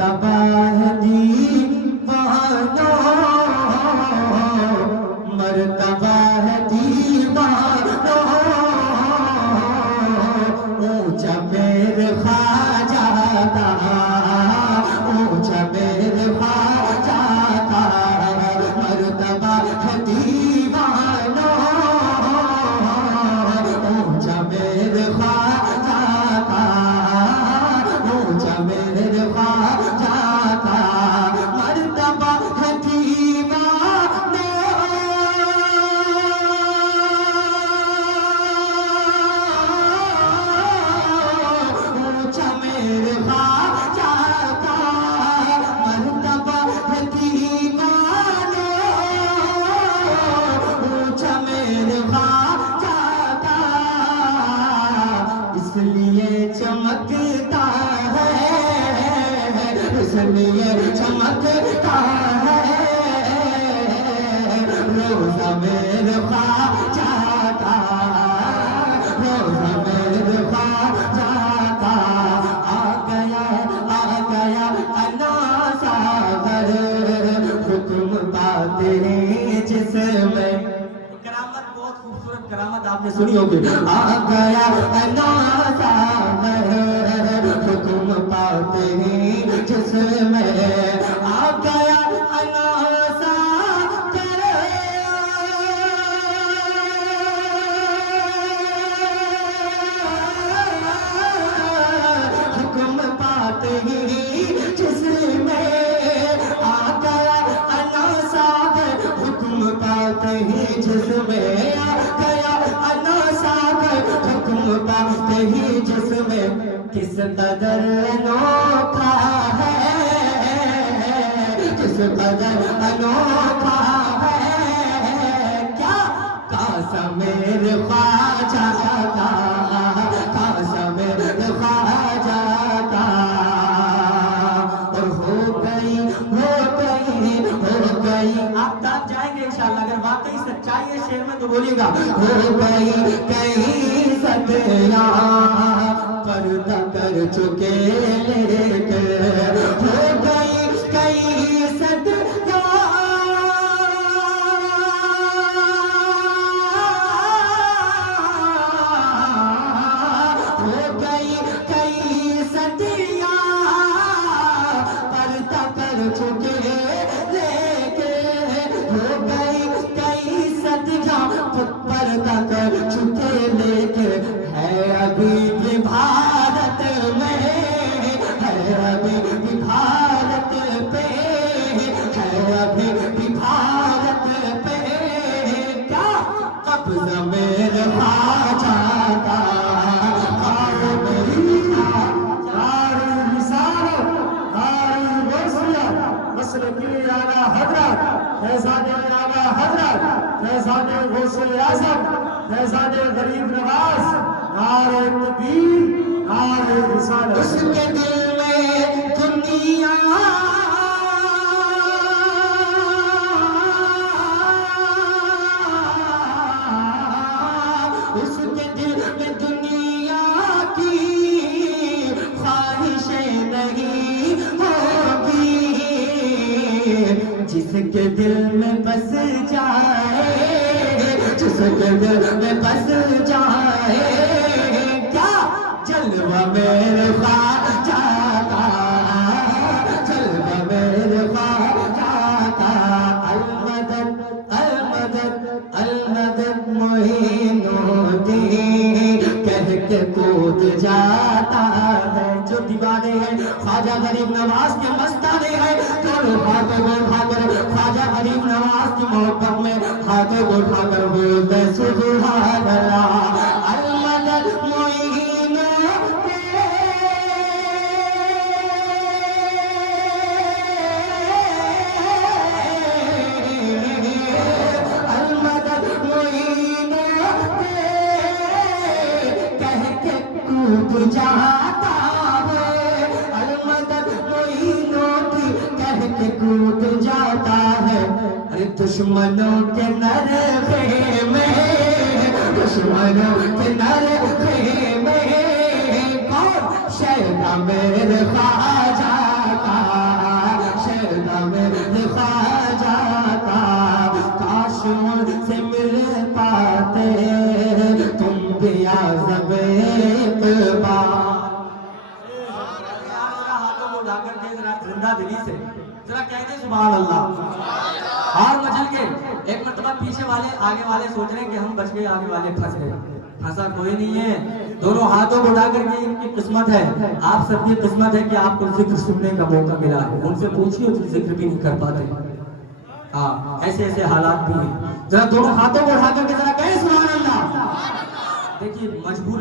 مرتبہ ہے دیوانوں، مرتبہ ہے دیوانوں، اونچا میرے خواجہ کا، اونچا میرے خواجہ کا مرتبہ ہے دیوانوں، اونچا میرے خواجہ کا، اونچا میرے خواجہ کا مرتبہ ہے دیوانوں، اونچا میرے خواجہ کا مرتبہ ہے دیوانوں، اونچا میرے خواجہ کا، اس لیے چمکتا ہے، اس لیے چمکتا ہے روزہ میرے خواجہ کا، روزہ میرے خواجہ کا، آ گیا انا ساغر، حکم پاتے ہیں جس میں، کرامت بہت خوبصورت کرامت آپ نے سنی ہوگی، آ گیا انا ساغر، حکم پاتے ہیں جس میں، آ گیا انا ساغر، حکم پاتے ہیں جس میں، آ گیا انا ساغر، حکم پاتے ہیں جس میں، آ گیا انا ساغر، حکم پاتے ہیں جس میں، کس قدر انوکھا ہے، کس قدر انوکھا ہے، کیا کاسا میرے خواجہ کا، کاسا میرے خواجہ کا، اور ہو گئی آپ داد جائیں گے انشاءاللہ، اگر واقعی سچائی ہے شعر میں تو بولیے گا، ہو گئی کئی صدیاں پردہ کر چکے لیکن، ہو گئی کئی صدیاں ہو گئی کئی صدیاں پردہ کر چکے لیکن، ہو گئی کئی صدیاں پردہ کر چکے لیکن، ہے ابھی بھی بھارت میں، ہے ابھی بھی بھارت پہ، ہے ابھی بھی بھارت پہ، کیا قبضہ میرے خواجہ کا، آئے میری دار رسالت، دار وصیت، مسلکی اعلیٰ حضرت فیضان اعلیٰ حضرت فیضان غوث اعظم فیضان غریب نواز، نعرہ تکبیر، نعرہ رسالت، اس کے دل میں دنیا، اس کے دل میں دنیا کی خواہشیں نہیں ہوگی، جس کے دل میں بس جائے، جس کے دل میں بس جائے، کیا جلوہ میرے خواجہ کا، جلوہ میرے خواجہ کا، المدد المدد المدد معین الدین کہہ کے کود جاتا ہے، جو دیوانے ہیں خواجہ غریب نواز کے مستانے ہیں، جو لوگ ہاتھ اٹھا کر خواجہ غریب نواز کی محبت میں ہاتھ اٹھا کر بولتے سبحان اللہ، المدد معین المدد معین کہہ کے کود جاتا ہے، المدد معین کہہ کے کود جاتا ہے، دشمنوں کے نرخے میں، دشمنوں کے نرخے میں کون شہدا میرے خواجہ کا، غم خواجہ کا، کاش مجھ سے مل پاتے تم بھی اعظم اقبال۔ ہاتھوں کو اٹھا کر کے ذرا زندہ دلی سے ذرا کہہ دیں سبحان اللہ۔ ہار مچل کے ایک مرتبہ پیچھے والے آگے والے سوچ رہے ہیں کہ ہم بچ گئے، آگے والے پھنس گئے، پھنسا کوئی نہیں ہے۔ دونوں ہاتھوں کو اٹھا کر کے ان کی قسمت ہے، آپ سب کی قسمت ہے کہ آپ کو ذکر سننے کا موقع ملا ہے۔ ان سے پوچھیے تو ذکر بھی نہیں کر پاتے۔ ہاں ایسے ایسے حالات بھی ہیں۔ ذرا دونوں ہاتھوں کو اٹھا کر کے ذرا کہیں سبحان اللہ۔ دیکھیے مجبور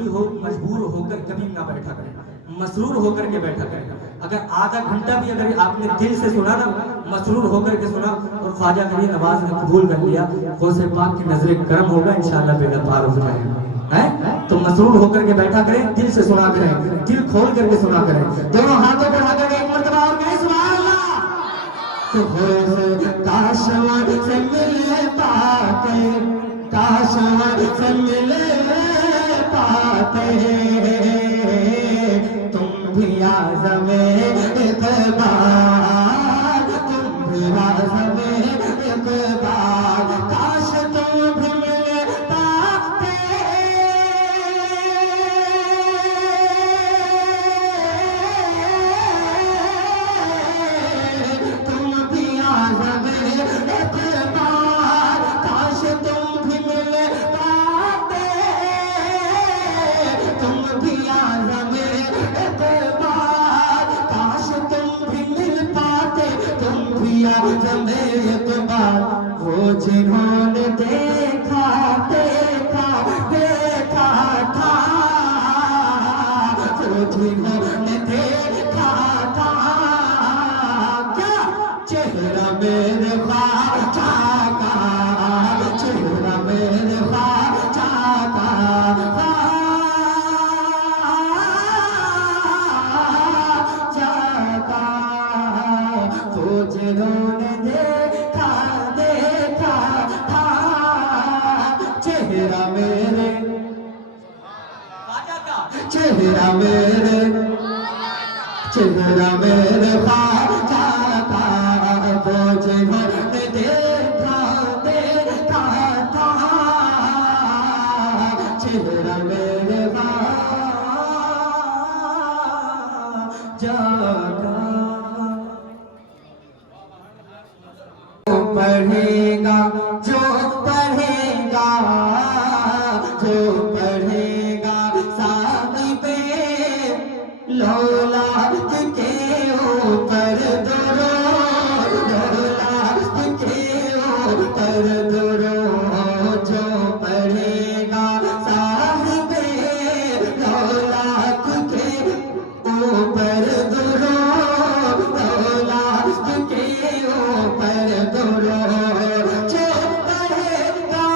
ہو کر کبھی نہ بیٹھا کریں، مسرور ہو کر کے بیٹھا کریں۔ اگر آدھا گھنٹہ بھی اگر آپ نے دل سے سنا نا، مسرور ہو کر کے سنا، اور خواجہ کریم نواز نے قبول کر لیا، غوث پاک کی نظر کرم ہوگا، انشاءاللہ بیگا پار ہو جائے گا۔ تو مسرور ہو کر کے بیٹھا کریں، دل سے سنا کریں، دل کھول کر کے سنا کریں۔ دونوں ہاتھوں کو اٹھا کر کے ایک مرتبہ اور کہیں سبحان اللہ۔ کاش مجھ سے مل پاتے، کاش مجھ سے مل پاتے تم بھی اعظم اقبال، تم بھی اعظم اقبال، کاش تم بھی مل پاتے تم بھی اعظم اقبال، کاش تم بھی مل پاتے تم بھی اعظم اقبال، کاش تم بھی مل پاتے تم بھی اعظم اقبال۔ وہ جنہوں نے دیکھا دیکھا دیکھا تھا، وہ جنہوں نے دیکھا تھا، کیا چہرہ میرے خواجہ کا، چہرہ میرے خواجہ کا، خواجہ کا، وہ جنہوں نے دیکھا دیکھا تھا، چہرہ میرے خواجہ کا، چہرہ میرے، چہرہ میرے خواجہ کا، وہ جنہوں نے دیکھا دیکھا تھا، چہرہ میرے خواجہ کا۔ پڑھے گا جو پڑھے گا، جو پڑھے گا صاحب لولاک کے اوپر درود، لولاک کے اوپر درود، جو پڑھے گا صاحب لولاک کے اوپر درود، لولاک کے اوپر درود، جو پڑھے گا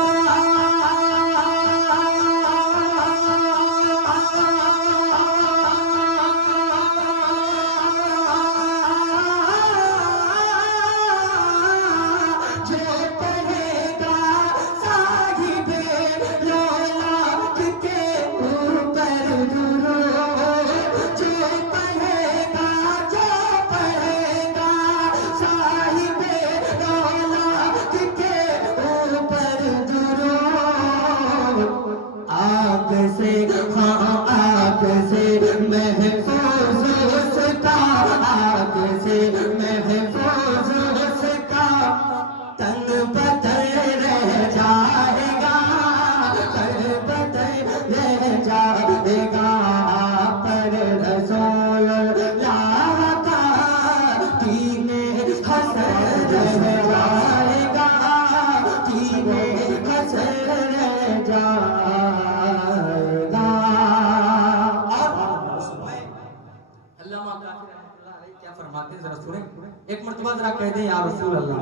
ایک مرتبہ ذرا کہہ دیں یا رسول اللہ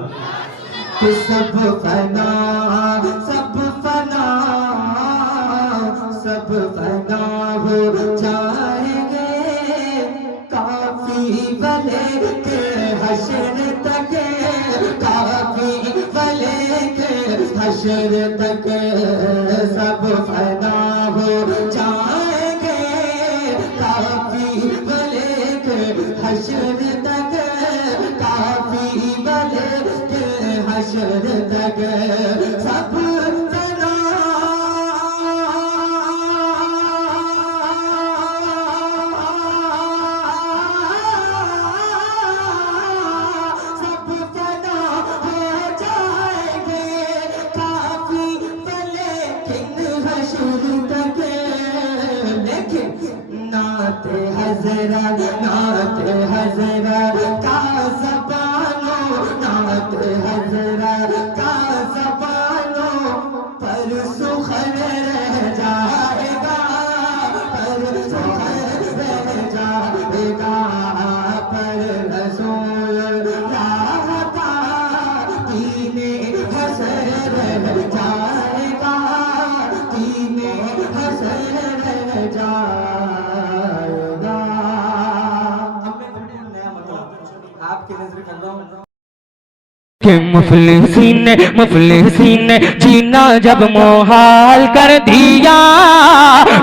کہ سب فنا، سب فنا، سب فنا ہو جائیں گے، کافی بلے کے حشر تک، کافی بلے کے حشر تک، سب فنا ہو جائیں گے، کافی بلے کے حشر تک، کافی حشر تک سب فنا سب فنا ہو جائیں گے کافی لیکن حشر تک لیکن نعت حضرت کا زبانوں نعت حضرت کا زبانوں پر سخن رہ جائے گا پر سخن رہ جائے گا پر رسول اللہ کا دین حسن رہ جائے گا دین حسن رہ جائے گا. آپ کی نظر کر رہا ہوں کہ مفلسین نے جینا جب محال کر دیا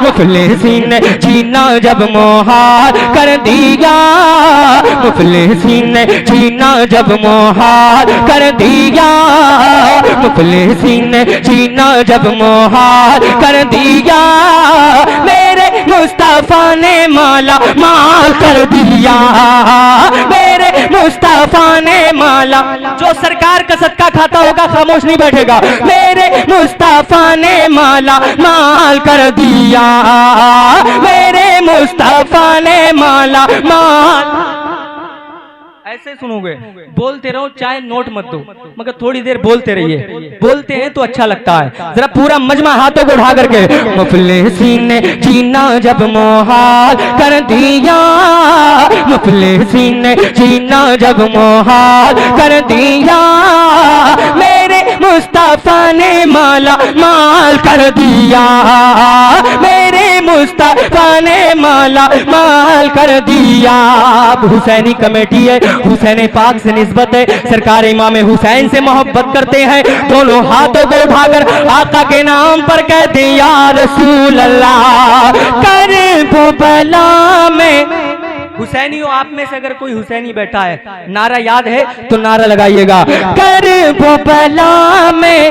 مفلسین نے جینا جب محال کر دیا مفلسین نے جینا جب محال کر دیا مفلسین نے جینا جب محال کر دیا میرے مصطفیٰ نے مالا مال کر دیا میرے مصطفیٰ نے مالا جو سرکار کا صدقہ کھاتا ہوگا خاموش نہیں بیٹھے گا میرے مصطفیٰ نے مالا مال کر دیا میرے مصطفیٰ نے مالا مال ایسے سنو گے بولتے رہو چاہے نوٹ مت دو مگر تھوڑی دیر بولتے رہیے بولتے ہیں تو اچھا لگتا ہے ذرا پورا مجمع ہاتھوں کو اٹھا کر کے مفلسین نے جینا جب محال کر دیا مفلسین نے جینا جب محال کر دیا میرے مصطفیٰ نے مالا مال کر دیا میرے مصطفیٰ نے مالا مال کر دیا حسینی کمیٹی ہے حسین پاک سے نسبت ہے سرکار امام حسین سے محبت کرتے ہیں دونوں ہاتھوں کو اٹھا کر آقا کے نام پر کہتے ہیں یا رسول اللہ کرب و بلا میں حسینیوں آپ میں سے اگر کوئی حسینی بیٹھا ہے نعرہ یاد ہے تو نعرہ لگائیے گا کرب و بلا میں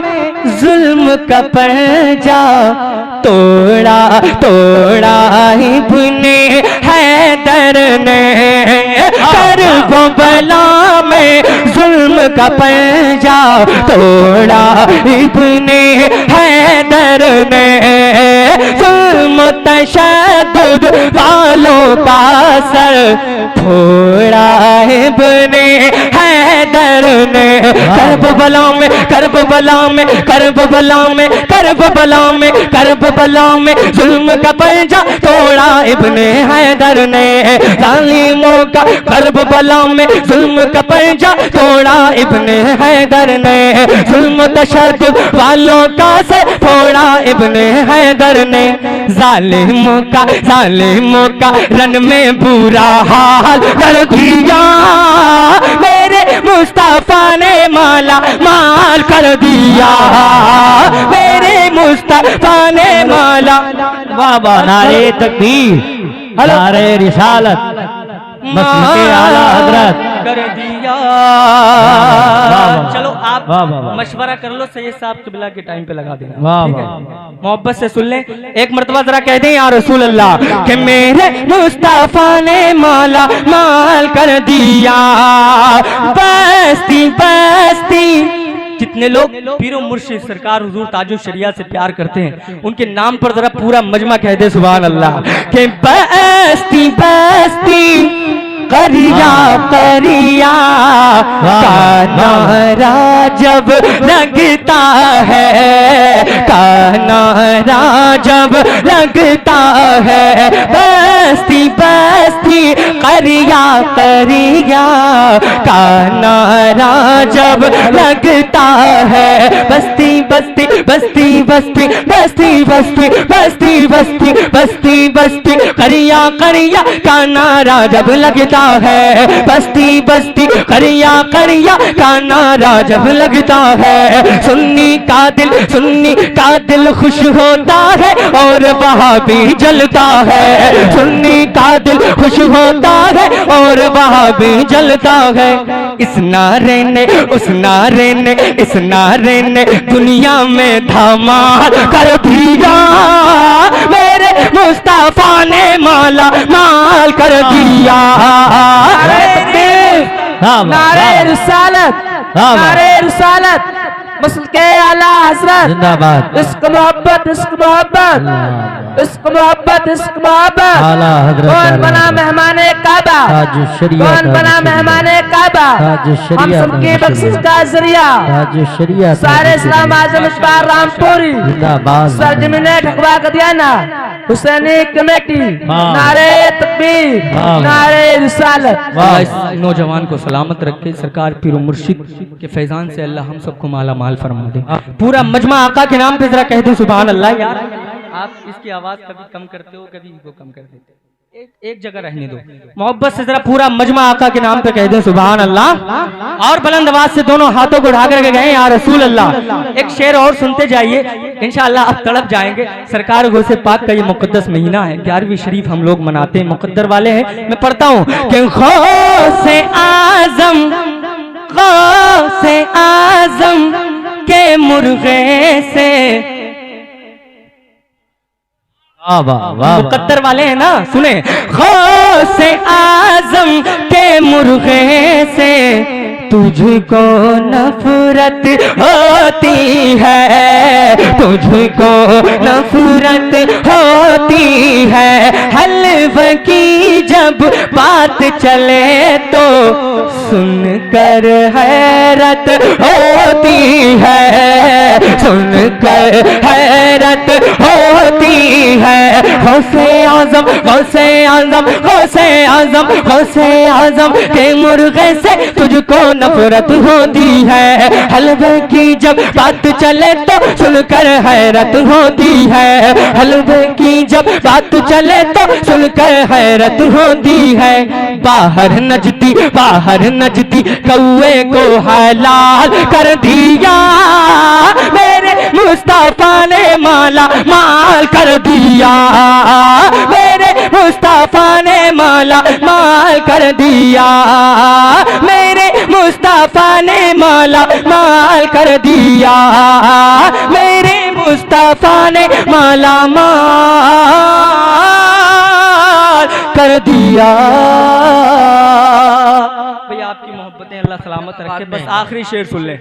ظلم کا پنجہ توڑا ابن حیدر نے کرب و بلا میں ظلم کا پنجہ توڑا ابن حیدر نے ظلم تشدد والوں کا سر پھوڑا ابن حیدر نے کربلا میں ظلم کا پنجہ توڑا ابن حیدر نے ظالموں کا کربلا میں ظلم کا پنجہ توڑا ابن حیدر نے ظلم تشدد والوں کا سر پھوڑا ابن حیدر نے ظالموں کا رن میں برا حال کر دیا میرے مصطفیٰ نے مالا مال کر دیا میرے مصطفیٰ نے مالا بابا نعرہ تکبیر نعرہ رسالت مسلک اعلی حضرت کر دیا چلو آپ مشورہ کر لو سید صاحب قبلہ کے ٹائم پہ لگا دینا محبت سے سن لیں ایک مرتبہ ذرا کہہ دیں یا رسول اللہ کہ میرے مصطفیٰ نے مالا مال کر دیا بستی جتنے لوگ پیر و مرشد سرکار حضور تاج الشریعہ سے پیار کرتے ہیں ان کے نام پر ذرا پورا مجمع کہہ دے سبحان اللہ کہ بستی کریا کا نعرہ جب لگتا ہے بستی کریا کا نعرہ جب لگتا ہے بستی بستی بستی بستی بستی بستی بستی بستی بستی کریا کریا کا نعرہ جب لگتا ہے، بستی بستی کریا کریا کا نعرہ جب لگتا ہے، سنی کا دل خوش ہوتا ہے اور وہاں بھی جلتا ہے، سنی کا دل خوش ہوتا ہے اور وہاں بھی جلتا ہے۔ اس نعرے نے اس نعرے نے دنیا میں دھمال کر دیا، میرے مصطفیٰ نے مالا مال کر دیا۔ نعرہ رسالت، نعرہ رسالت، مسلک اعلیٰ حضرت زندہ باد، عشق محبت، عشق محبت، عشق محبت، عشق محبت۔ اعلیٰ حضرت، کون بنا مہمان کعبہ، تاج الشریعہ، کون بنا مہمان کعبہ، تاج الشریعہ، ہم سب کی بخشش کا ذریعہ، تاج الشریعہ، سارے اسلام اعظم اشبار رام پوری، زندہ باد، سرزمین ٹھکوا قدیانہ، حسینی کمیٹی، نعرہ تکبیر، نعرہ رسالت۔ اللہ اس نوجوان کو سلامت رکھے، سرکار پیر و مرشد کے فیضان سے اللہ ہم سب کو مالا مال فرما دے۔ پورا مجمع آقا کے نام پہ ذرا کہہ دیں سبحان اللہ۔ یار آپ اس کی آواز کبھی کم کرتے ہو، کبھی کو کم کر دیتے، ایک جگہ رہنے دو، محبت سے ذرا پورا مجمع آقا کے نام پہ کہہ دیں سبحان اللہ، اور بلند آواز سے دونوں ہاتھوں کو اٹھا کر کے کہیں یا رسول اللہ۔ ایک شعر اور سنتے جائیے، انشاءاللہ آپ تڑپ جائیں گے۔ سرکار غوث پاک کا یہ مقدس مہینہ ہے، 11ویں شریف ہم لوگ مناتے ہیں، مقدر والے ہیں۔ میں پڑھتا ہوں کہ غوث اعظم، غوث اعظم کے مرغے سے، مقدر والے ہیں نا، سنیں، غوث اعظم کے مرغے سے تجھ کو نفرت ہوتی ہے، تجھ کو نفرت ہوتی ہے، حلوے کی جب بات چلے تو سن کر حیرت ہوتی ہے، سن کر حیرت ہوتی ہے۔ غوث اعظم، غوث اعظم، غوث اعظم، غوث اعظم کے مرغے سے تجھ کو نفرت ہوتی ہے، حلوے کی جب بات چلے تو سن کر حیرت ہوتی ہے، حلوے کی جب بات چلے تو سن کر حیرت ہوتی ہے۔ باہر نجدی، باہر نجدی کوے کو حلال کر دیا، میرے مصطفیٰ نے مالا مال کر دیا، میرے مصطفیٰ نے مالا مال کر دیا، میرے مصطفیٰ نے مالا مال کر دیا، میرے مصطفیٰ نے مالا مال کر دیا۔ بھئی آپ کی محبتیں اللہ سلامت رکھے۔ بس آخری شعر سن لیں،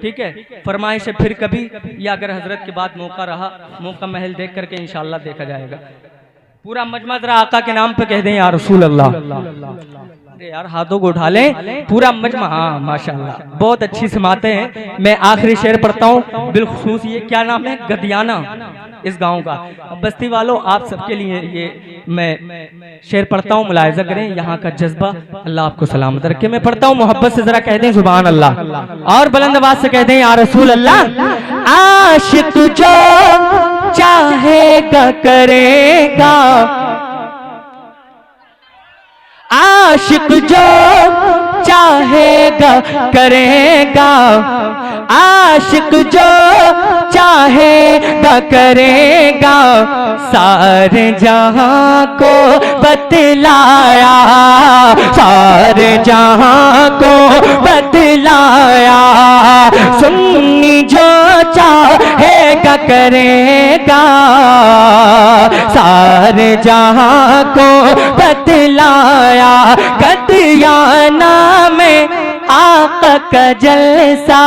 ٹھیک ہے؟ فرمائش ہے پھر کبھی، یا اگر حضرت کے بعد موقع رہا، موقع محل دیکھ کر کے انشاءاللہ دیکھا جائے گا۔ پورا مجمع ذرا آقا کے نام پہ کہہ دیں یا رسول اللہ۔ یار ہاتھوں کو اٹھا لیں، پورا مجمع، ہاں ماشاءاللہ بہت اچھی سماعتیں ہیں۔ میں آخری شعر پڑھتا ہوں، بالخصوص یہ کیا نام ہے، گدیانہ اس گاؤں کا۔ بستی والوں آپ سب کے لیے یہ میں شعر پڑھتا ہوں، ملاحظہ کریں یہاں کا جذبہ، اللہ آپ کو سلامت رکھے۔ میں پڑھتا ہوں، محبت سے ذرا کہہ دیں سبحان اللہ، اور بلند آواز سے کہہ دیں یا رسول اللہ۔ عاشق جو چاہے گا کرے گا، عاشق جو چاہے گا کرے گا، عاشق جو چاہے گا کرے گا، سارے جہاں کو بتلایا، سارے جہاں کو بتلایا، سنی جو چاہے گا کرے گا، سارے جہاں کو بتلایا، گدیانہ میں آقا کا جلسہ،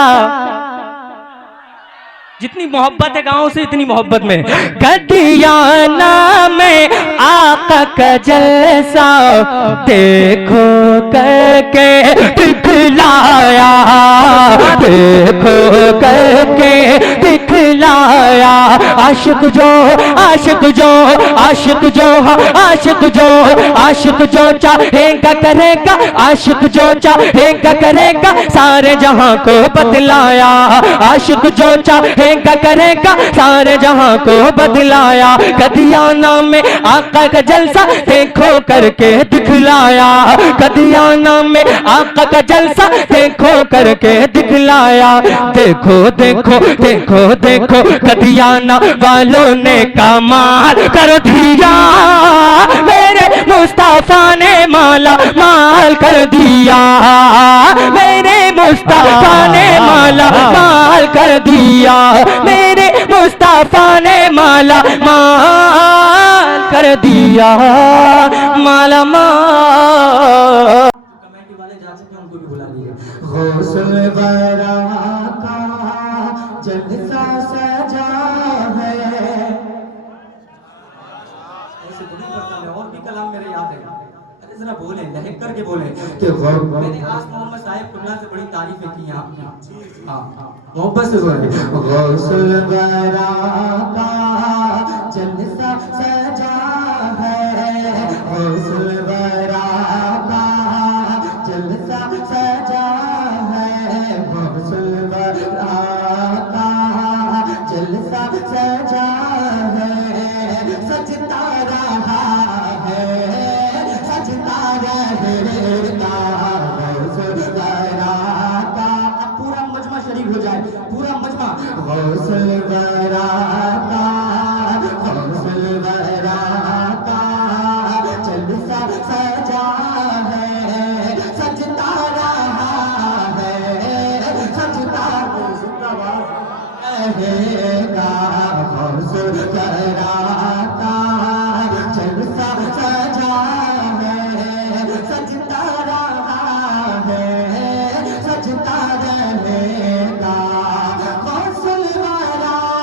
جتنی محبت ہے گاؤں سے اتنی محبت میں، گدیانہ میں آقا کا جلسہ دیکھو کر کے دکھلایا، دیکھو کر کے دکھلایا، عاشق جو عاشق جو عاشق جو عاشق جو عاشق جو چاہے گا کرے گا عاشق جو چاہے گا کرے گا سارے جہاں کو بدلایا عاشق جو چاہے گا کرے گا سارے جہاں کو بدلایا قدیانہ میں آقا کا جلسہ دیکھو کر کے دکھلایا قدیانہ میں آقا کا جلسہ دیکھو کر کے دکھلایا دیکھو دیکھو دیکھو دیکھو قدیانہ والوں نے کمال کر دیا میرے مصطفیٰ نے مالا مال کر دیا میرے مصطفیٰ نے مالا مال کر دیا میرے مصطفیٰ نے مالا مال کر دیا مالا مال کمیٹی والے جا چکے ہیں ان کو بھی بلا لیجیے غوث الورا کا جلسہ سجا ہے ایسے تو نہیں پڑھتا میں اور بھی کلام میرے یاد ہے ارے ذرا بولیں لہک کر کے بولیں کہ میں نے آج محمد صاحب قبلہ سے بڑی تعریفیں کی ہیں آپ کی ہاں محبت سے بولیں غوث الورا کا جلسہ سجا ہے غوث الورا کا جلسہ سجا ہے غوث الورا کا جلسہ سجا ہے سجتا رہا ہے سجتا رہے گا غوث الورا کا اب پورا مجمع شریک ہو جائے پورا مجمع غوث الورا کا غوث الورا کا جلسہ سجا ہے سجتا رہا ہے سجتا رہے گا غوث الورا کا جلسہ سجا ہے سجتا رہا ہے سجتا رہے گا غوث الورا کا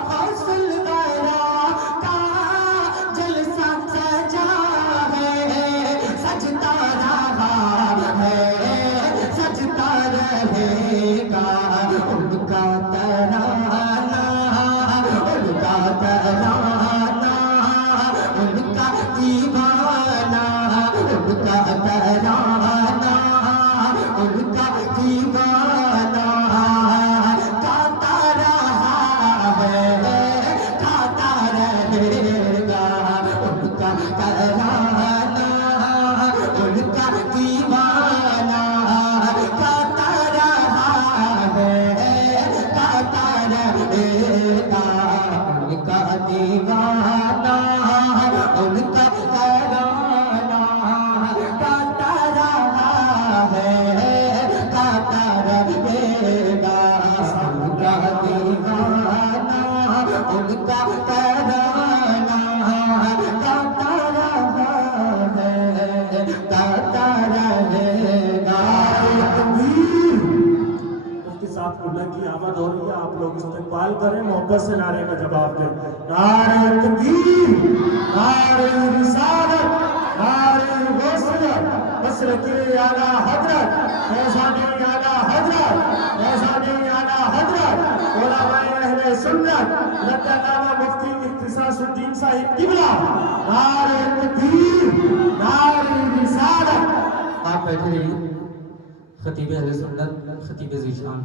غوث الورا کا جلسہ سجا ہے سجتا رہا ہے سجتا رہے گا ان کا ترانہ ان کا ترانہ ان کا دیوانہ ان کا ترانہ ان کا دیوانہ گاتا رہا ہے گاتا رہے گا ان کا ترانہ ان کا دیوانہ گاتا رہا ہے گاتا رہے گا ان کا دیوانہ ان کا ترانہ گاتا رہا ہے گاتا رہے گا ان کا دیوانہ ان کا ترانہ گاتا رہا ہے گاتا رہے گا مفتی صاحب قبلہ کی آمد ہو رہی ہے آپ لوگ استقبال کریں محبت سے نعرے کا جواب دیں نعرہ تکبیر نعرہ رسالت نعرہ غوثیت مسلکی اعلیٰ حضرت فیضان اعلیٰ حضرت فیضان اعلیٰ حضرت علماء اہل سنت لدى علامہ مفتی اختصاص الدین صاحب قبلہ نعرہ تکبیر نعرہ رسالت آپ بیٹھے رہیے خطیب اہل سنت خطیب ذیشان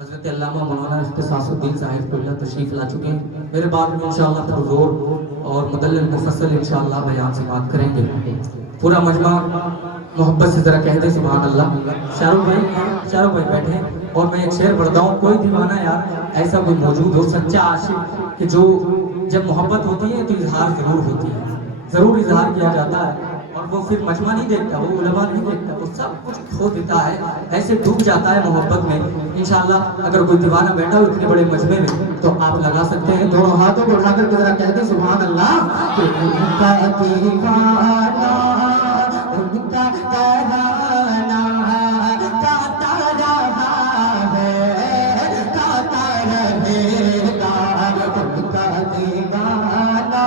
حضرت علامہ مولانا اختصاص الدین صاحب قبلہ تشریف لا چکے ہیں میرے بعد میں انشاءاللہ پرزور اور مدلل مفصل انشاءاللہ بیان سے بات کریں گے پورا مجمع محبت سے ذرا کہہ دے سبحان اللہ شاہ رخ بھائی بیٹھے اور میں ایک شعر پڑھتا ہوں کوئی دیوانہ یار ایسا کوئی موجود ہو سچا عاشق کہ جو جب محبت ہوتی ہے تو اظہار ضرور ہوتی ہے ضرور اظہار کیا جاتا ہے اور وہ پھر مجمع نہیں دیکھتا وہ علماء نہیں دیکھتا وہ سب کچھ کھو دیتا ہے ایسے ڈوب جاتا ہے محبت میں انشاءاللہ اگر کوئی دیوانہ بیٹھا ہو اتنے بڑے مجمع میں تو آپ لگا سکتے ہیں دونوں ہاتھوں کو اٹھا کر کے ذرا کہہ دیں سبحان اللہ کہ ان کا دیوانہ ان کا ترانہ گاتا رہا ہے گاتا رہے گا ان کا دیوانہ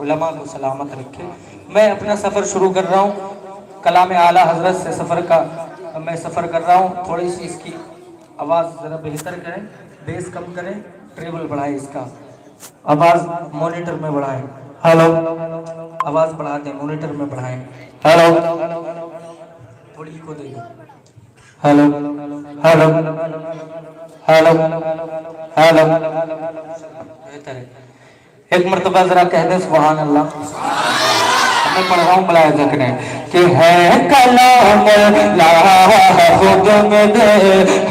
علماء کو سلامت رکھے. میں اپنا سفر شروع کر رہا ہوں. کلام اعلیٰ حضرت سے میں سفر کر رہا ہوں. تھوڑی سی اس کی آواز ذرا بہتر کریں, بیس کم کریں, ٹریبل بڑھائیں, اس کا آواز مانیٹر میں بڑھائیں. ہیلو, آواز بڑھا دیں, مانیٹر میں بڑھائیں. ہیلو, تھوڑی ایکو دے دیں. ہیلو ہیلو ہیلو ہیلو, بہتر ہے. ایک مرتبہ ذرا کہہ دیں سبحان اللہ. میں پڑھ رہا ہوں ملاحظہ کریں کہ ہے کلام اللہ خود میں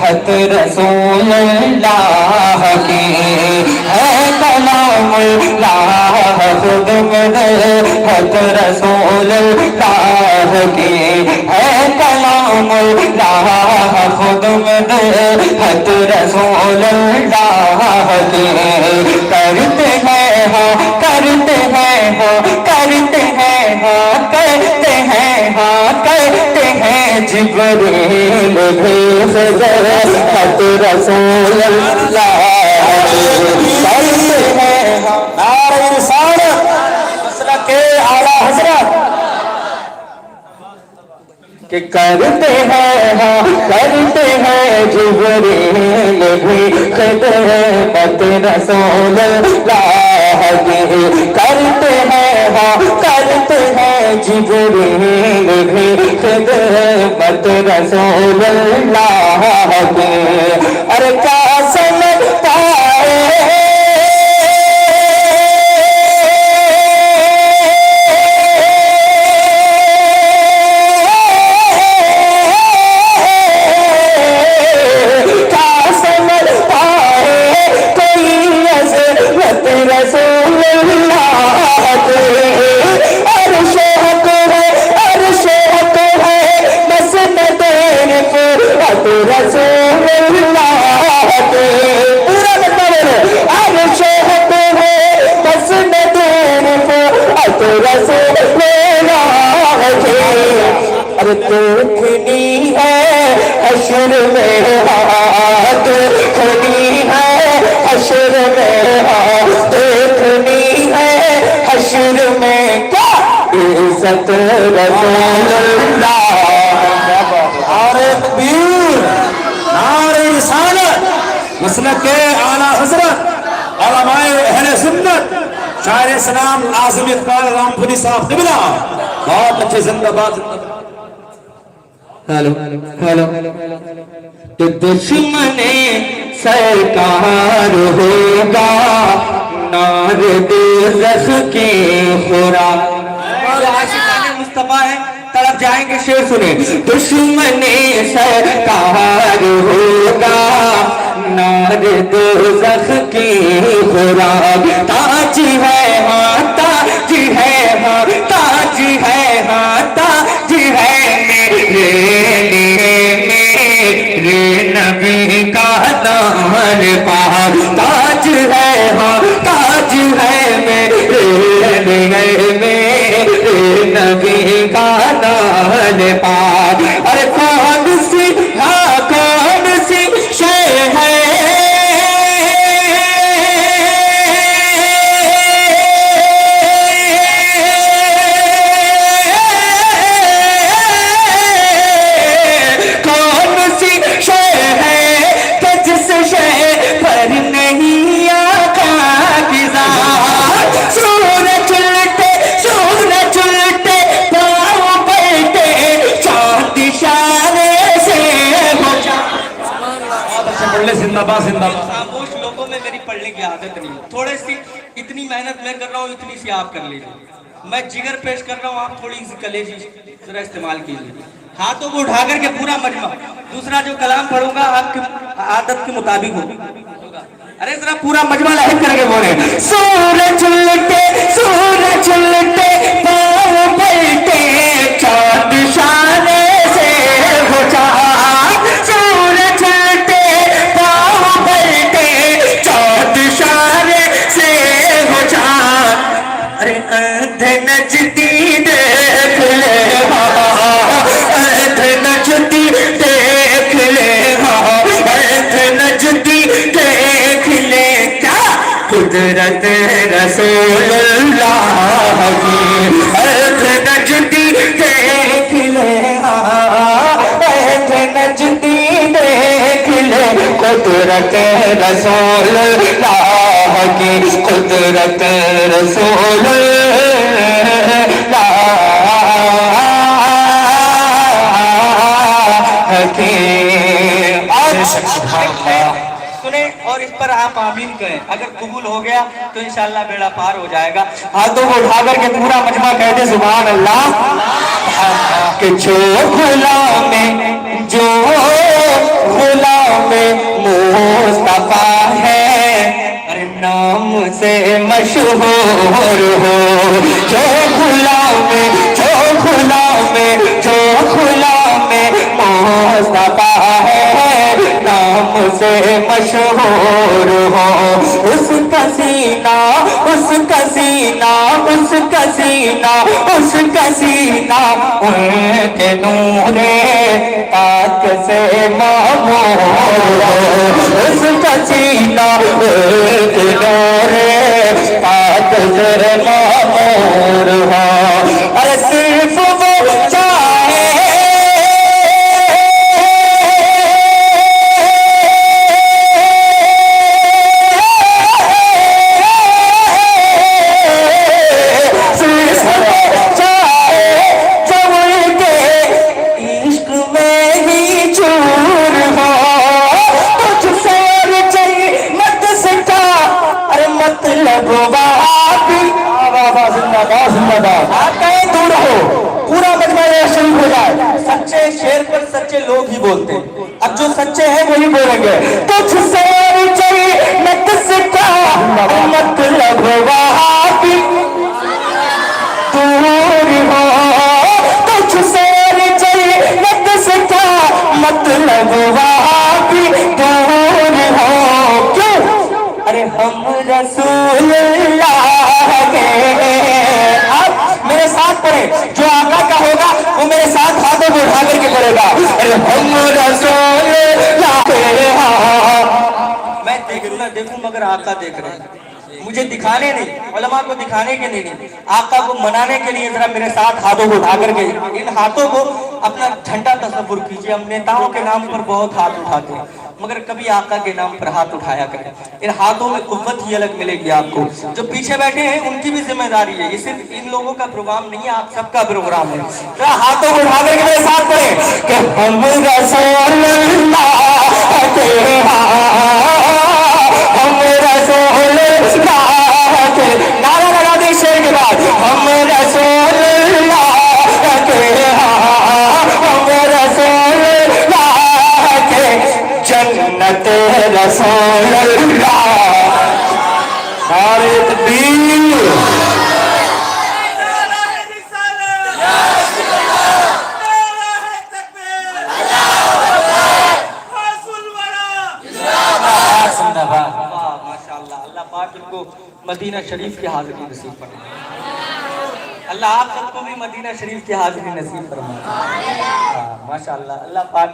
حت رسول اللہ کی, ہے کلام اللہ خود میں حت رسول اللہ کی, ہے کلام اللہ خود میں حت رسول اللہ کی. کرتے ہیں ہاں کرتے ہیں ہاں کرتے ہیں ہاں کرتے ہیں ہاں کرتے ہیں جبریل بھیج دے خط رسول اللہ کرتے ہیں ہاں. نعرہ رسالت مسلک اعلیٰ حضرت کہ کرتے ہیں ہاں کرتے ہیں جبریل بھی خدمت رسول اللہ کی. کرتے ہیں ہاں کرتے ہیں جبریل بھی خدمت رسول اللہ کی. ارے کیا سمجھتا ہے دیکھنی ہے حشر میں ہاتھ کھڑی ہے حشر میں ہاتھ دیکھنی ہے حشر میں کیا عزت رسول اللہ. نعرہ تکبیر, نعرہ رسالت مسلک اعلیٰ حضرت علماء اہل سنت شاعر اسلام اعظم اقبال رامپوری صاحب قبلہ بہت اچھے زندہ باد. ہیلو ہیلو تو دشمن سرکار ہوگا نار دوزخ کی خوراک. اور عاشقان مصطفیٰ ہیں, طرف جائیں گے, شعر سنیں. دشمن سرکار ہوگا نار دوزخ کی خوراک. تاج ہے ہاں تاج ہے ہاں تاج ہے ہاں تاج ہے میرے نبی کا دامن پاک. تاج ہے ہاں تاج ہے میرے نبی کا دامن پاک. ارے کون سی ہاں کون سی شے ہے زندہ باد زندہ باد. خاموش لوگوں میں میری پڑھنے کی عادت نہیں. تھوڑے سی اتنی محنت میں کر رہا ہوں, اتنی سی آپ کر لیجیے. میں جگر پیش کر رہا ہوں, آپ تھوڑی سی کلیجی ذرا استعمال کیجیے. ہاتھوں کو اٹھا کر کے پورا مجمع. دوسرا جو کلام پڑھوں گا آپ کی عادت کے مطابق ہوگا. ارے ذرا پورا مجمع لہج کر کے بولے. سورج لٹے پاؤں پلٹے چاند شانے سے ہو چاند. سورج لٹے پاؤں پلٹے چاند شانے سے ہو چاند. ارے اندھے نجدی دیکھ لے اندھے نجدی دیکھ لے اندھے نجدی دیکھ لے. کیا قدرت رسول اللہ نجدی دیکھ لے نجدی دیکھ لے قدرت رسول اللہ کی قدرت رسول اللہ کی سنیں اور اس پر آپ آمین کہیں. اگر قبول ہو گیا تو انشاءاللہ بیڑا پار ہو جائے گا. ہاتھوں کو اٹھا کر کے پورا مجمع کہتے سبحان اللہ. کہ جو غلام مصطفیٰ ہے نام سے مشہور ہو. جو غلام مصطفیٰ ہے نام سے مشہور ہو. اس کا سینہ ان کے نور پاک سے معمور ہو. اس کا سینہ ان کے نور پاک سے معمور ہو. ارے صرف وہ چاہے سچے لوگ ہی بولتے ہیں. اب جو سچے ہیں وہی بولیں گے. تجھ سے جنت سے کا مطلب وہاں دور ہو. تجھ سے جنت سے کا مطلب وہاں دور ہو. کیوں؟ ارے ہم رسول اللہ کے. آپ میرے ساتھ پڑھیں. جو آقا کا ہوگا وہ میرے ساتھ ہاتھوں کو اٹھا کر کے کرے گا. ارے ہم رسول اللہ کے. میں دیکھوں مگر آقا دیکھ رہے ہیں. مجھے دکھانے نہیں, علماء کو دکھانے کے نہیں, آقا کو منانے کے لیے ذرا میرے ساتھ ہاتھوں کو اٹھا کر کے ان ہاتھوں کو اپنا جھنڈا تصور کیجئے. ہم نیتاؤں کے نام پر بہت ہاتھ اٹھاتے ہیں مگر کبھی آقا کے نام پر ہاتھ اٹھایا کریں. ان ہاتھوں میں قوت ہی الگ ملے گی آپ کو. جو پیچھے بیٹھے ہیں ان کی بھی ذمہ داری ہے. یہ صرف ان لوگوں کا پروگرام نہیں ہے, آپ سب کا پروگرام ہے. ذرا ہاتھوں کو اٹھا کر کے میرے ساتھ پڑھیں کہ ہم رسول اللہ کے. ہم رسول اللہ کے. نعرہ لگا دیں شیر کے بعد. ہم رسول اللہ کے. ہم رسول اللہ کے. جنت رسول اللہ. نعرہ تکبیر. اللہ پاک ان کو مدینہ شریف کی حاضری نصیب فرمائے. اللہ آپ سب کو بھی مدینہ شریف کی حاضری نصیب فرمائے. ماشاءاللہ. اللہ پاک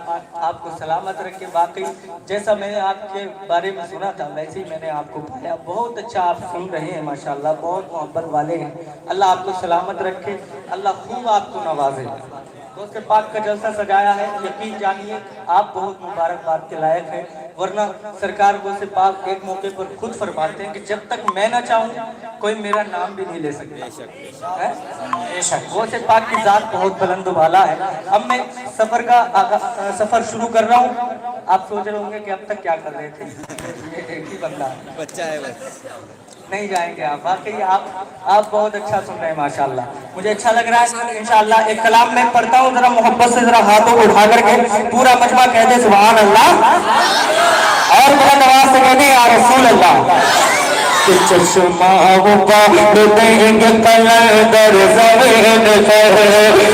آپ کو سلامت رکھے. باقی جیسا میں نے آپ کے بارے میں سنا تھا ویسے ہی میں نے آپ کو پایا. بہت اچھا آپ سن رہے ہیں ماشاءاللہ. بہت محبت والے ہیں. اللہ آپ کو سلامت رکھے. اللہ خوب آپ کو نوازے. دوست پاک کا جلسہ سجایا ہے. یقین جانیے آپ بہت مبارکباد کے لائق ہیں. ورنہ سرکار غوث پاک ایک موقع پر خود فرماتے ہیں کہ جب تک میں نہ چاہوں کوئی میرا نام بھی نہیں لے سکتا. غوث پاک کی ذات بہت بلند و بالا ہے. اب میں سفر شروع کر رہا ہوں. آپ سوچ رہے ہوں گے کہ اب تک کیا کر رہے تھے. ایک ہی بندہ بچہ ہے بس. نہیں جائیں گے آپ. واقعی آپ بہت اچھا سن رہے ہیں ماشاءاللہ. مجھے اچھا لگ رہا ہے. انشاءاللہ ایک کلام میں پڑھتا ہوں. ذرا محبت سے ذرا ہاتھوں کو اٹھا کر کے پورا مجمع کہہ دے سبحان اللہ. اور بلند آواز سے کہہ دیں یا رسول اللہ. چشمہ بار دیں گے قلندر زمین پر.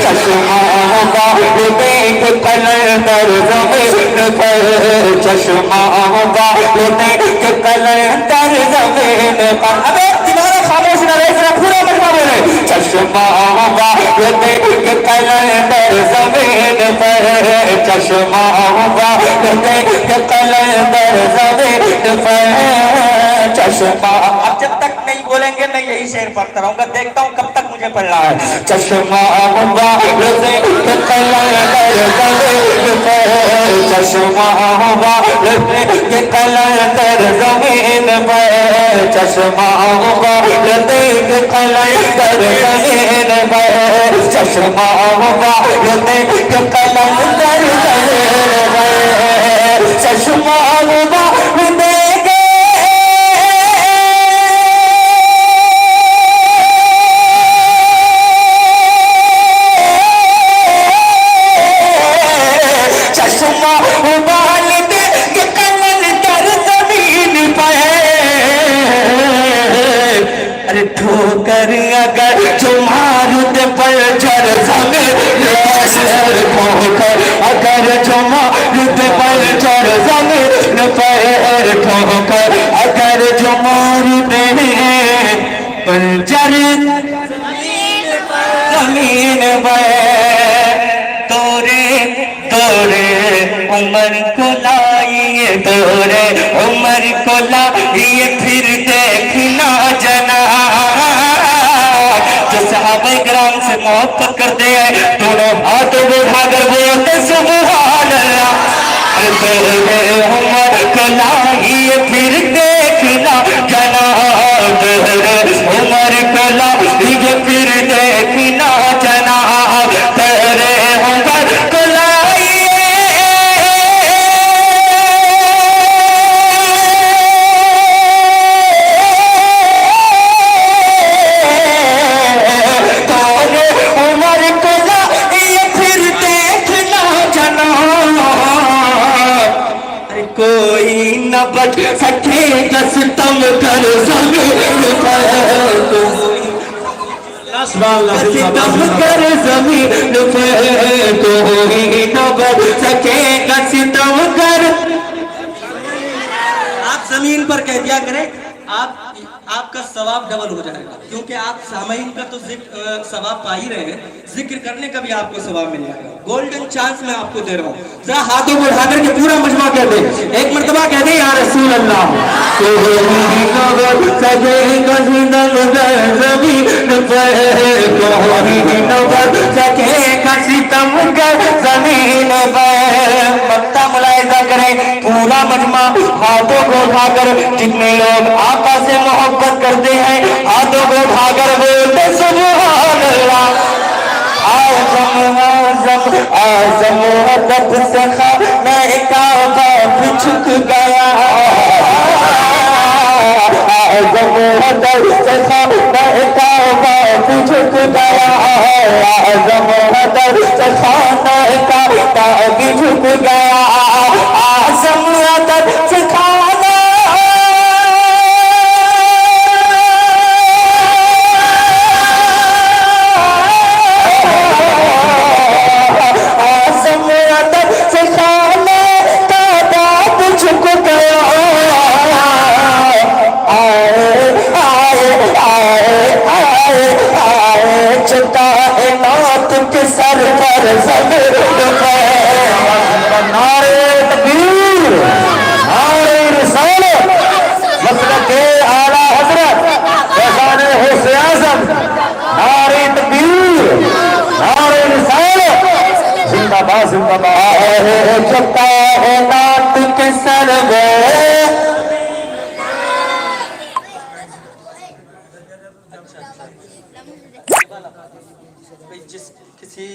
چشمہ بار دیں گے قلندر زمین پر. چشمہ بار دیں گے قلندر زمین پر. ابے تمہارا خاموش نہ رہے. ذرا پورا مجمع بولے. چشمہ بار دیں گے قلندر زمین پر. چشمہ بار دیں گے قلندر زمین پر. چشمہ. اب جب تک نہیں بولیں گے میں یہی شعر پڑھتا رہوں گا. دیکھتا ہوں کب تک مجھے پڑھنا ہے چشمہ مبارک قلندر زمین پہ چشمہ مبارک قلندر زمین پہ چشمہ مبارک قلندر زمین پہ چشمہ مبارک قلندر زمین پہ چشمہ مبارک ٹھوکر اگر جو مارد پر جر زمین ٹھوکر اگر جو مارد پر جر زمین پر ٹھوکر اگر جو مارد پر جر زمین پر دورے عمر کو لائیے دورے عمر کو لائیے پھر دیکھنا جنا جو صحابہ کرام سے محبت کرتے ہیں دونوں ہاتھوں کو اٹھا کر بولتے سبحان اللہ دورے عمر کو لائیے پھر دیکھنا جنا دورے عمر کو لائیے پھر دیکھنا جنا دورے عمر کو کوئی نہ بچ سکے گا ستم کر زمین پر ستم کر زمین پر کوئی نہ بچ سکے گا ستم کر آپ زمین پر کہہ دیا کریں آپ کا ثواب ڈبل ہو جائے گا کیونکہ آپ سامعین کا تو ثواب پا ہی رہے ہیں ذکر کرنے کا بھی آپ کو ثواب مل جائے گا گولڈن چانس میں آپ کو دے رہا ہوں ذرا ہاتھوں کو اٹھا کر کے پورا مجمع کہہ دیں ایک مرتبہ کہہ دیں یا رسول اللہ مکتا ملاحظہ کریں پورا مجمع ہاتھوں کو اٹھا کر جتنے لوگ آقا سے محبت کرتے ہیں ہاتھوں کو اٹھا کر بولتے سبحان اللہ آزم ادب سے خانہ کعبہ جھک گیا آزم ادب سے خانہ کعبہ جھک گیا آزم ادب سے خانہ کعبہ جھک گیا آزم ادب سے جس کسی